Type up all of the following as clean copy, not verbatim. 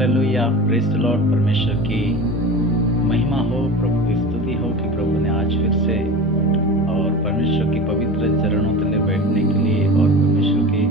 Hallelujah, praise the Lord. परमेश्वर की महिमा हो, प्रभु की स्तुति हो कि प्रभु ने आज फिर से और परमेश्वर की पवित्र चरणों तले बैठने के लिए और परमेश्वर की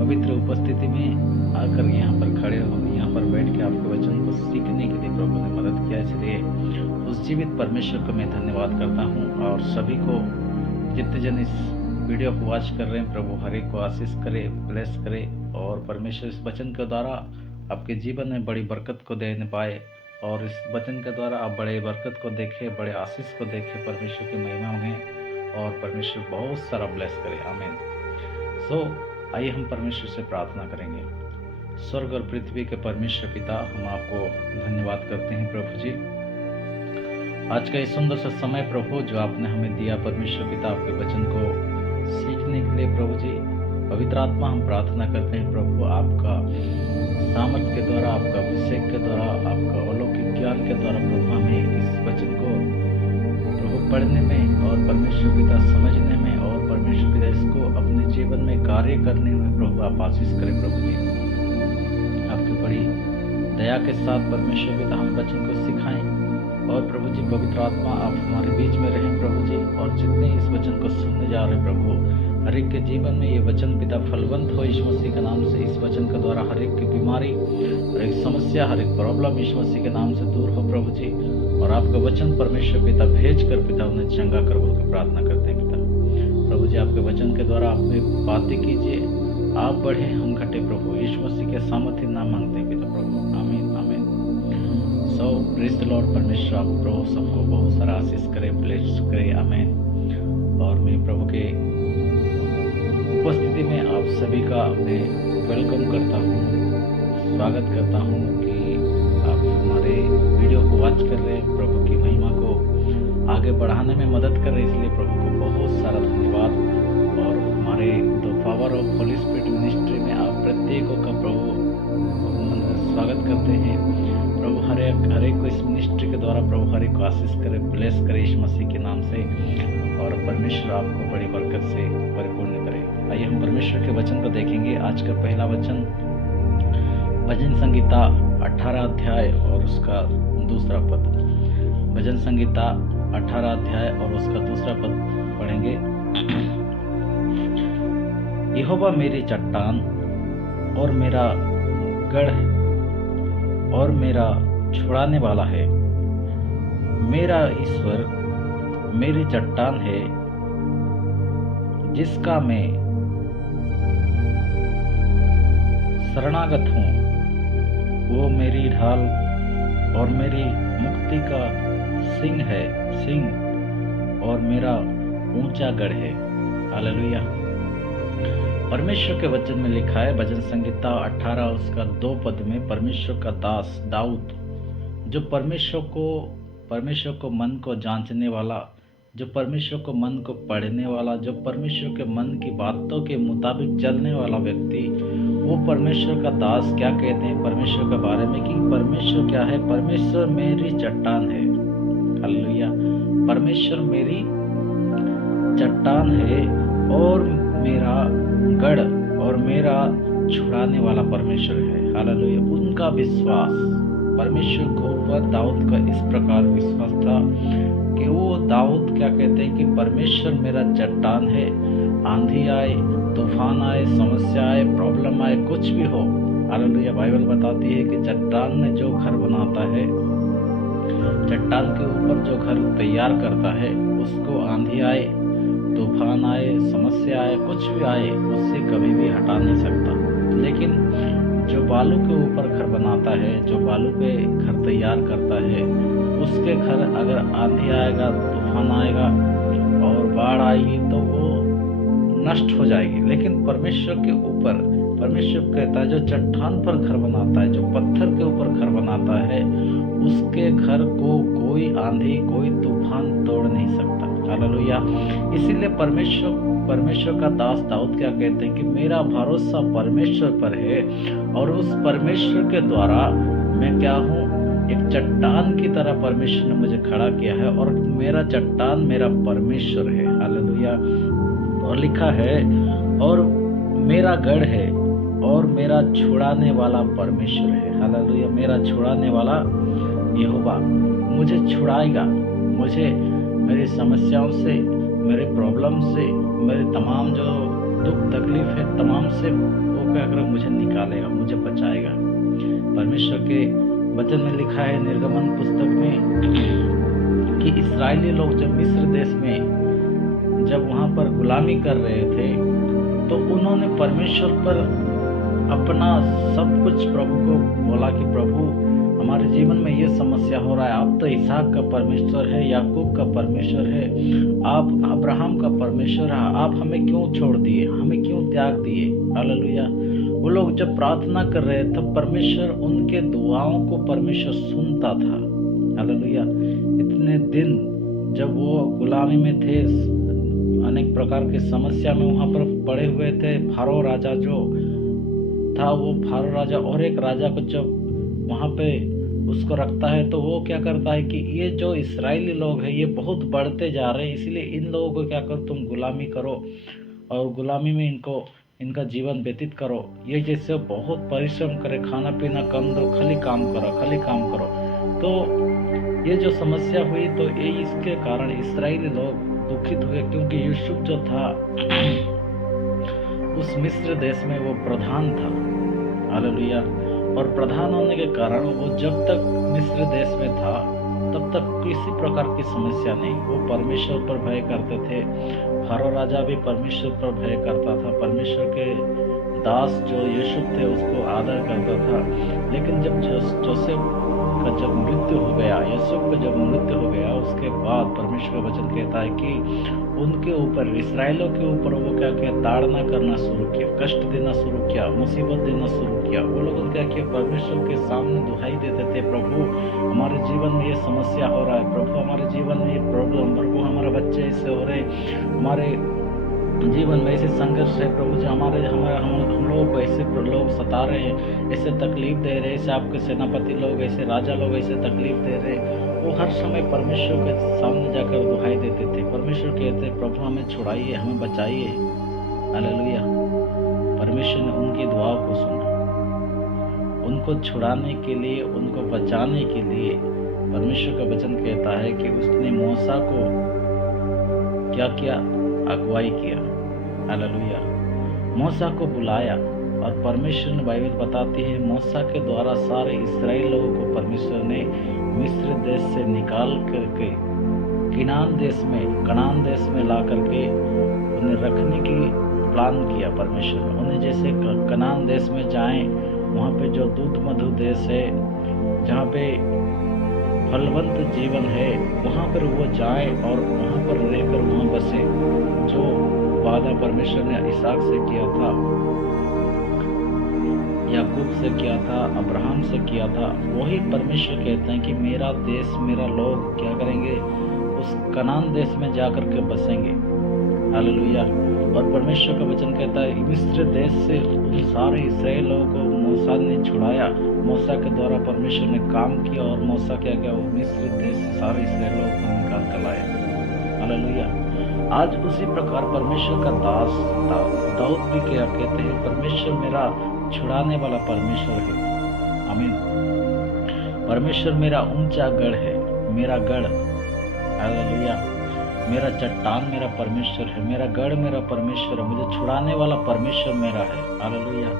पवित्र उपस्थिति में आकर यहाँ पर खड़े हो, यहाँ पर बैठ के आपके वचन को सीखने के लिए प्रभु ने मदद किया। इसलिए उस जीवित परमेश्वर को मैं धन्यवाद करता हूँ। और सभी को, जितने जन इस वीडियो को वॉच कर रहे हैं, प्रभु हर एक को आशीष करे, ब्लेस करे और परमेश्वर इस वचन के द्वारा आपके जीवन में बड़ी बरकत को देने पाए और इस वचन के द्वारा आप बड़े बरकत को देखें, बड़े आशीष को देखें, परमेश्वर की महिमा हों और परमेश्वर बहुत सारा ब्लेस करे। आमीन। सो आइए हम परमेश्वर से प्रार्थना करेंगे। स्वर्ग और पृथ्वी के परमेश्वर पिता, हम आपको धन्यवाद करते हैं प्रभु जी, आज का ये सुंदर सा समय प्रभु जो आपने हमें दिया परमेश्वर पिता, आपके वचन को सीखने के लिए प्रभु जी। पवित्र आत्मा, हम प्रार्थना करते हैं प्रभु, आपका सामर्थ के द्वारा, आपका अभिषेक के द्वारा, आपका अलौकिक ज्ञान के द्वारा प्रभु हमें इस वचन को प्रभु पढ़ने में और परमेश्वर पिता समझने में और परमेश्वर पिता इसको अपने जीवन में कार्य करने में प्रभु आप आशीष करें प्रभु जी। आपकी बड़ी दया के साथ परमेश्वर पिता हम वचन को सिखाएं और प्रभु जी पवित्र आत्मा आप हमारे बीच में रहें प्रभु जी। और जितने इस वचन को सुनने जा रहे हैं प्रभु, हर एक के जीवन में ये वचन पिता फलवंत हो यीशु मसीह के नाम से। इस वचन के द्वारा हर एक की बीमारी, हर एक समस्या, हर एक प्रॉब्लम यीशु मसीह के नाम से दूर हो प्रभु जी। और आपका वचन परमेश्वर पिता भेज कर पिता उन्हें चंगा कर बोल के प्रार्थना करते हैं पिता। प्रभु जी आपके वचन के द्वारा आप में बातें कीजिए, आप बढ़े हम घटे प्रभु, यीशु मसीह के सामर्थ्य नाम मांगते हैं पिता प्रभु। आमीन आमीन। सो प्रेज़ द लॉर्ड। परमेश्वर आप प्रभु सबको बहुत सारा आशीष करे, ब्लेस करे। आमीन। और मैं प्रभु के उपस्थिति में आप सभी का मैं वेलकम करता हूँ, स्वागत करता हूँ कि आप हमारे वीडियो को वॉच कर रहे हैं, प्रभु की महिमा को आगे बढ़ाने में मदद कर रहे हैं। इसलिए प्रभु को बहुत सारा धन्यवाद। और हमारे the power of Holi spirit ministry में आप प्रत्येकों का प्रभु स्वागत करते हैं। प्रभु हर एक को इस मिनिस्ट्री के द्वारा प्रभु हर एक को आशीष करे, ब्लेस करे यीशु मसीह के नाम से। और परमेश्वर आपको बड़ी बरकत से परिपूर्ण करे। आइए हम परमेश्वर के वचन को देखेंगे। आज का पहला वचन भजन संगीता 18 अध्याय और उसका दूसरा पद। भजन संगीता 18 अध्याय और उसका दूसरा पद पढ़ेंगे। यहोवा मेरी चट्टान और मेरा गढ़ और मेरा छुड़ाने वाला है, मेरा ईश्वर मेरी चट्टान है जिसका मैं शरणागत हूँ। वो मेरी ढाल और मेरी मुक्ति का सिंह और मेरा ऊंचा गढ़ है। हालेलुया। परमेश्वर के वचन में लिखा है, भजन संगीता 18 उसका 2 पद में, परमेश्वर का दास दाऊद जो परमेश्वर को मन को जांचने वाला, जो परमेश्वर को मन को पढ़ने वाला, जो परमेश्वर के मन की बातों के मुताबिक चलने वाला व्यक्ति, वो परमेश्वर का दास क्या कहते हैं परमेश्वर के बारे में कि परमेश्वर क्या है? परमेश्वर मेरी चट्टान है। हालेलुया। परमेश्वर मेरी चट्टान है और मेरा गढ़ और मेरा छुड़ाने वाला परमेश्वर है। हालेलुया। उनका विश्वास परमेश्वर के ऊपर दाऊद का इस प्रकार विश्वास था कि वो दाऊद क्या कहते हैं कि परमेश्वर मेरा चट्टान है। आंधी आए, तूफान आए, समस्या आए, प्रॉब्लम आए, कुछ भी हो, हालेलुया, बाइबल बताती है कि चट्टान में जो घर बनाता है, चट्टान के ऊपर जो घर तैयार करता है, उसको आंधी आए, तूफान आए, समस्या आए, कुछ भी आए, उससे कभी भी हटा नहीं सकता। लेकिन जो बालू के ऊपर घर बनाता है, जो बालू पे घर तैयार करता है, उसके घर अगर आंधी आएगा, तूफान आएगा और बाढ़ आएगी तो वो नष्ट हो जाएगी। लेकिन परमेश्वर के ऊपर, परमेश्वर कहता है जो चट्टान पर घर बनाता है, जो पत्थर के ऊपर घर बनाता है, उसके घर को कोई आंधी, कोई तूफान तोड़ नहीं सकता। हालेलुया। इसीलिए परमेश्वर का दास दाऊद क्या कहते हैं कि मेरा भरोसा परमेश्वर पर है और उस परमेश्वर के द्वारा मैं क्या हूँ? एक चट्टान की तरह परमेश्वर ने मुझे खड़ा किया है और मेरा चट्टान मेरा परमेश्वर है। हालेलुया। और लिखा है और मेरा गढ़ है और मेरा छुड़ाने वाला परमेश्वर है। हालेलुया। मेरा छुड़ाने वाला यहोवा मुझे छुड़ाएगा, मुझे मेरी समस्याओं से, मेरे प्रॉब्लम से, मेरे तमाम जो दुख तकलीफ है तमाम से वो क्या करेगा, मुझे निकालेगा, मुझे बचाएगा। परमेश्वर के वचन में लिखा है निर्गमन पुस्तक में कि इस्राएली लोग जब मिस्र देश में जब वहाँ पर गुलामी कर रहे थे तो उन्होंने परमेश्वर पर अपना सब कुछ प्रभु को बोला कि प्रभु हमारे जीवन में ये समस्या हो रहा है, आप तो इसहाक का परमेश्वर है, याकूब का परमेश्वर है, आप अब्राहम का परमेश्वर है, आप हमें क्यों छोड़ दिए, हमें क्यों त्याग दिए। हालेलुया। वो लोग जब प्रार्थना कर रहे थे परमेश्वर उनके दुआओं को परमेश्वर सुनता था। हालेलुया। इतने दिन जब वो गुलामी में थे, अनेक प्रकार की समस्या में वहाँ पर पड़े हुए थे, फारो राजा जो था वो फारो राजा और एक राजा को जब वहाँ पे उसको रखता है तो वो क्या करता है कि ये जो इस्राएली लोग हैं ये बहुत बढ़ते जा रहे हैं, इसलिए इन लोगों को क्या करो, तुम गुलामी करो और गुलामी में इनका जीवन व्यतीत करो। ये जैसे बहुत परिश्रम करे, खाना पीना कम दो, खाली काम करो। तो ये जो समस्या हुई तो ये इसके कारण इस्राएली लोग दुखित हुए, क्योंकि यूसुफ जो था उस मिस्र देश में वो प्रधान था। हालेलुया। और प्रधान होने के कारण वो जब तक मिस्र देश में था तब तक किसी प्रकार की समस्या नहीं, वो परमेश्वर पर भय करते थे। फारो राजा भी परमेश्वर पर भय करता था, परमेश्वर के दास जो यूसुफ थे उसको आदर करता था। लेकिन जब जोसेफ का जब मृत्यु हो गया, यूसुफ का जब मृत्यु हो गया, उसके बाद परमेश्वर का वचन कहता है कि उनके ऊपर, इसराइलों के ऊपर वो क्या किया, ताड़ना करना शुरू किया, कष्ट देना शुरू किया, मुसीबत देना शुरू किया। वो लोग क्या किया, परमेश्वर के सामने दुहाई देते थे, प्रभु हमारे जीवन में ये समस्या हो रहा है, प्रभु हमारे जीवन में ये प्रॉब्लम, प्रभु हमारे बच्चे ऐसे हो रहे, हमारे जीवन में ऐसे संघर्ष है, प्रभु जी हम लोगों को ऐसे लोग सता रहे हैं, ऐसे तकलीफ दे रहे, ऐसे आपके सेनापति लोग, ऐसे राजा लोग ऐसे तकलीफ दे रहे। वो हर समय परमेश्वर के सामने जाकर दुहाई देते थे। परमेश्वर कहते प्रभु हमें छुड़ाइए, हमें बचाइए। हालेलुया। परमेश्वर ने उनकी दुआओं को सुना। उनको छुड़ाने के लिए, उनको बचाने के लिए परमेश्वर का वचन कहता है कि उसने मूसा को क्या किया, अगुवाई किया। हालेलुया। मूसा को बुलाया और परमेश्वर ने, बाइबल बताती है, मूसा के द्वारा सारे इस्राएल लोगों को परमेश्वर ने मिस्र देश से निकाल करके कनान देश में ला करके उन्हें रखने की प्लान किया परमेश्वर ने। उन्हें जैसे कनान देश में जाएं, वहाँ पे जो दूध मधु देश है, जहाँ पे फलवंत जीवन है, वहाँ पर वो जाए और वहाँ पर रहकर वहाँ बसे। जो वादा परमेश्वर ने इसहाक से किया था, याकूब से किया था, अब्राहम से किया था, वही परमेश्वर कहते हैं कि मेरा देश, मेरा लोग क्या करेंगे, उस कनान देश में जाकर के बसेंगे। हालेलुया। और परमेश्वर का वचन कहता है मिस्र देश से उन सारे इस्राएल लोगों को मूसा ने छुड़ाया। मूसा के द्वारा परमेश्वर ने काम किया और मूसा क्या किया, वो मिस्र देश से सारे इस्राएल लोगों को निकाल कर लाया। हालेलुया। आज उसी प्रकार परमेश्वर का दास दाऊद भी क्या कहते हैं, परमेश्वर मेरा छुड़ाने वाला परमेश्वर है। आमीन। परमेश्वर मेरा ऊंचा गढ़ है, मेरा गढ़। हालेलुया। मेरा चट्टान मेरा परमेश्वर है, मेरा गढ़ मेरा परमेश्वर है, मुझे छुड़ाने वाला परमेश्वर मेरा है। हालेलुया।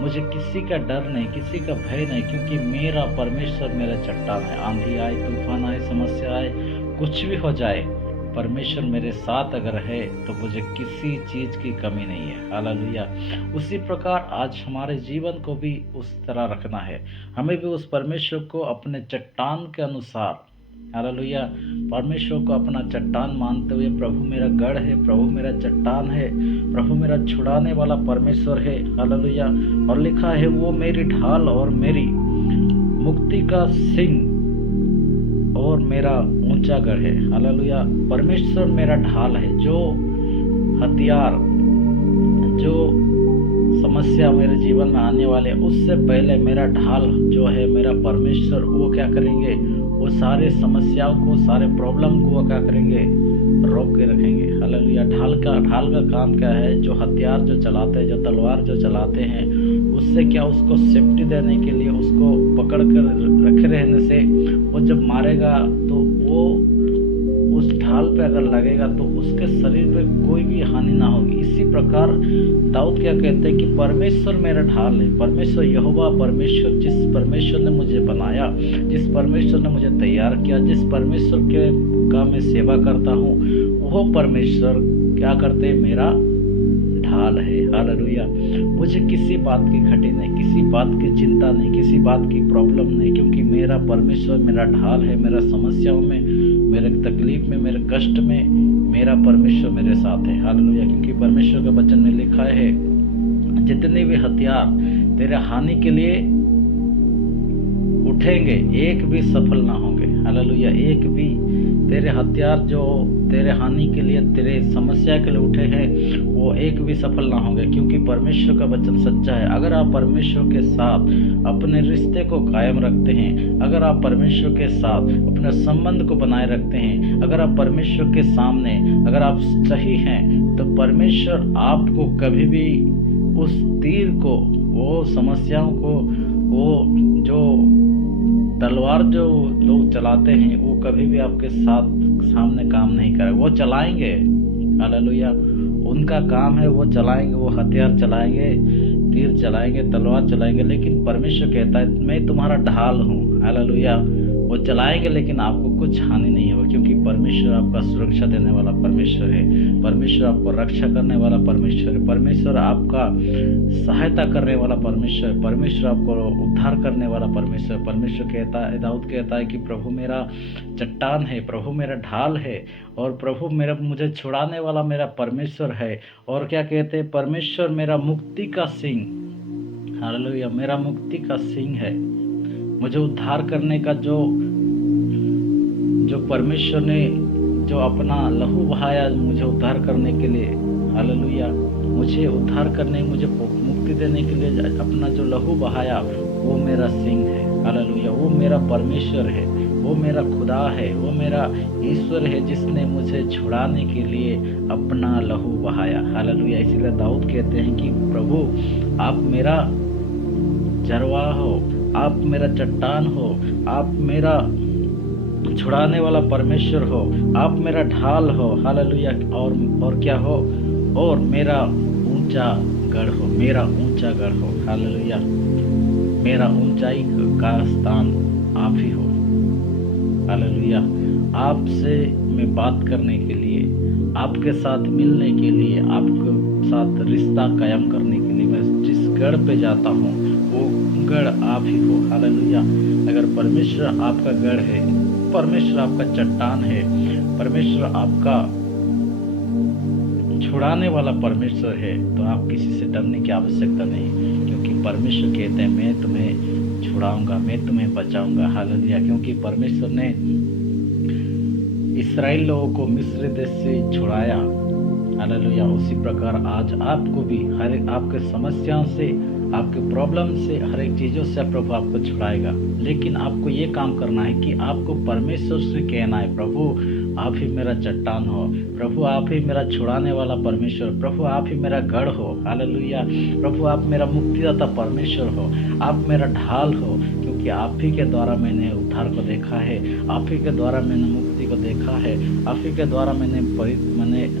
मुझे किसी का डर नहीं, किसी का भय नहीं, क्योंकि मेरा परमेश्वर मेरा चट्टान है। आंधी आए, तूफान आए, समस्या आए, कुछ भी हो जाए, परमेश्वर मेरे साथ अगर है तो मुझे किसी चीज की कमी नहीं है। हालेलुया। उसी प्रकार आज हमारे जीवन को भी उस तरह रखना है। हमें भी उस परमेश्वर को अपने चट्टान के अनुसार, हालेलुया, परमेश्वर को अपना चट्टान मानते हुए, प्रभु मेरा गढ़ है, प्रभु मेरा चट्टान है, प्रभु मेरा छुड़ाने वाला परमेश्वर है। हालेलुया। और लिखा है वो मेरी ढाल और मेरी मुक्ति का सिंह और मेरा ऊंचा गढ़ है। हालेलुया। परमेश्वर मेरा ढाल है। जो हथियार, जो समस्या मेरे जीवन में आने वाले, उससे पहले मेरा ढाल जो है मेरा परमेश्वर, वो क्या करेंगे, वो सारे समस्याओं को, सारे प्रॉब्लम को वो क्या करेंगे, रोक के रखेंगे। हालेलुया। ढाल का काम क्या है, जो हथियार जो चलाते हैं, जो तलवार जो चलाते हैं, उससे क्या, उसको सेफ्टी देने के लिए, उसको पकड़ कर रखे रहने से वो जब मारेगा तो वो उस ढाल पे अगर लगेगा तो उसके शरीर पे कोई भी हानि ना होगी। इसी प्रकार दाऊद क्या कहते हैं कि परमेश्वर मेरा ढाल है, परमेश्वर यहोवा परमेश्वर, जिस परमेश्वर ने मुझे बनाया, जिस परमेश्वर ने मुझे तैयार किया, जिस परमेश्वर के का मैं सेवा करता हूँ, वो परमेश्वर क्या करते हैं, मेरा ढाल है। हालेलुया। मुझे किसी बात की घटी नहीं, किसी बात की चिंता नहीं, किसी बात की प्रॉब्लम नहीं, क्योंकि मेरा परमेश्वर मेरा ढाल है। मेरा समस्याओं में, मेरे तकलीफ में, मेरे कष्ट में मेरा परमेश्वर मेरे साथ है। हालेलुया। क्योंकि परमेश्वर के वचन में लिखा है, जितने भी हथियार तेरे हानि के लिए उठेंगे एक भी सफल ना होंगे। हालेलुया। एक भी तेरे हथियार जो तेरे हानि के लिए, तेरे समस्या के लिए उठे हैं, वो एक भी सफल ना होंगे, क्योंकि परमेश्वर का वचन सच्चा है। अगर आप परमेश्वर के साथ अपने रिश्ते को कायम रखते हैं, अगर आप परमेश्वर के साथ अपने संबंध को बनाए रखते हैं, अगर आप परमेश्वर के सामने अगर आप सही हैं, तो परमेश्वर आपको कभी भी उस तीर को, वो समस्याओं को, वो जो तलवार जो लोग चलाते हैं, वो कभी भी आपके साथ सामने काम नहीं करेगा। वो चलाएंगे, हालेलुया, उनका काम है, वो चलाएंगे, वो हथियार चलाएंगे, तीर चलाएंगे, तलवार चलाएंगे, लेकिन परमेश्वर कहता है मैं तुम्हारा ढाल हूँ। हालेलुया। वो चलाएंगे लेकिन आपको कुछ हानि नहीं होगा, क्योंकि परमेश्वर आपका सुरक्षा देने वाला परमेश्वर है, परमेश्वर आपको रक्षा करने वाला परमेश्वर है, परमेश्वर आपका सहायता करने वाला परमेश्वर है, परमेश्वर आपको उद्धार करने वाला परमेश्वर। परमेश्वर कहता है, दाऊद कहता है कि प्रभु मेरा चट्टान है, प्रभु मेरा ढाल है, और प्रभु मेरा मुझे छुड़ाने वाला मेरा परमेश्वर है। और क्या कहते हैं, परमेश्वर मेरा मुक्ति का सिंह। हालेलुया। मेरा मुक्ति का सिंह है, मुझे उद्धार करने का जो परमेश्वर ने जो अपना लहू बहाया मुझे उद्धार करने के लिए। हालेलुया। मुझे उद्धार करने, मुझे मुक्ति देने के लिए अपना जो लहू बहाया, वो मेरा सिंह है। हालेलुया। वो मेरा परमेश्वर है, वो मेरा खुदा है, वो मेरा ईश्वर है, जिसने मुझे छुड़ाने के लिए अपना लहू बहाया। हालेलुया। इसीलिए दाऊद कहते हैं कि प्रभु आप मेरा चरवाहा हो, आप मेरा चट्टान हो, आप मेरा छुड़ाने वाला परमेश्वर हो, आप मेरा ढाल हो। हालेलुया। और क्या हो, और मेरा ऊंचा गढ़ हो, मेरा ऊंचा गढ़ हो। हालेलुया। मेरा ऊंचाई का स्थान आप ही हो। हालेलुया। आपसे मैं बात करने के लिए, आपके साथ मिलने के लिए, आपके साथ रिश्ता कायम करने के लिए मैं जिस गढ़ पे जाता हूँ, वो गढ़ आप ही हो। हालेलुया। अगर परमेश्वर आपका गढ़ है, परमेश्वर आपका चट्टान है, परमेश्वर आपका छुड़ाने वाला परमेश्वर है, तो आप किसी से डरने की आवश्यकता नहीं, क्योंकि परमेश्वर कहते हैं मैं तुम्हें छुड़ाऊंगा, मैं तुम्हें बचाऊंगा। हालेलुया। क्योंकि परमेश्वर ने इस्राएल लोगों को मिस्र देश से छुड़ाया। हालेलुया। उसी प्रकार आज आपको भी हर एक आपके समस्याओं से, आपके प्रॉब्लम से, हर एक चीज़ों से प्रभु आपको छुड़ाएगा। लेकिन आपको ये काम करना है कि आपको परमेश्वर से कहना है, प्रभु आप ही मेरा चट्टान हो, प्रभु आप ही मेरा छुड़ाने वाला परमेश्वर, प्रभु आप ही मेरा गढ़ हो। हालेलुया। प्रभु आप मेरा मुक्तिदाता परमेश्वर हो, आप मेरा ढाल हो, क्योंकि आप ही के द्वारा मैंने उद्धार को देखा है, आप ही के द्वारा मैंने मुक्ति को देखा है, आप ही के द्वारा मैंने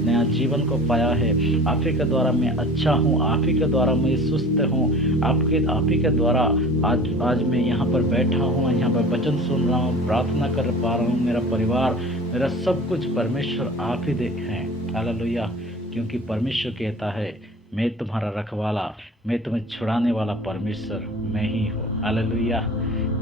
नया जीवन को पाया है, आप ही के द्वारा मैं अच्छा हूँ, आप ही के द्वारा मैं सुस्त हूँ, आप ही के द्वारा आज मैं यहाँ पर बैठा हूँ, यहाँ पर वचन सुन रहा हूँ, प्रार्थना कर पा रहा हूँ। मेरा परिवार, मेरा सब कुछ परमेश्वर आप ही हैं। हालेलुया। क्योंकि परमेश्वर कहता है मैं तुम्हारा रखवाला, मैं तुम्हें छुड़ाने वाला परमेश्वर मैं ही हूँ। हालेलुया।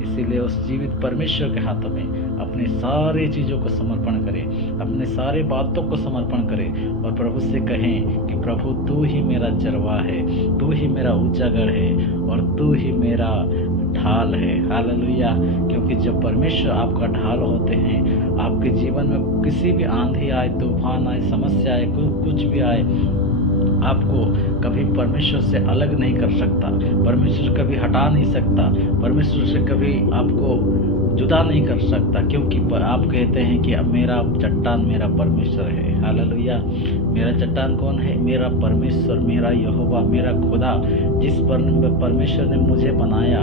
इसीलिए उस जीवित परमेश्वर के हाथों में अपनी सारी चीज़ों को समर्पण करें, अपने सारे बातों को समर्पण करें, और प्रभु से कहें कि प्रभु तू ही मेरा चरवाहा है, तू ही मेरा ऊंचा गढ़ है, और तू ही मेरा ढाल है। हालेलुया। क्योंकि जब परमेश्वर आपका ढाल होते हैं, आपके जीवन में किसी भी आंधी आए, तूफान आए, समस्या आए, कुछ भी आए, आपको कभी परमेश्वर से अलग नहीं कर सकता, परमेश्वर कभी हटा नहीं सकता, परमेश्वर से कभी आपको जुदा नहीं कर सकता, क्योंकि आप कहते हैं कि अब मेरा चट्टान मेरा परमेश्वर है। हालेलुया। मेरा चट्टान कौन है? मेरा परमेश्वर, मेरा यहोवा, मेरा खुदा, जिस परमेश्वर ने मुझे बनाया,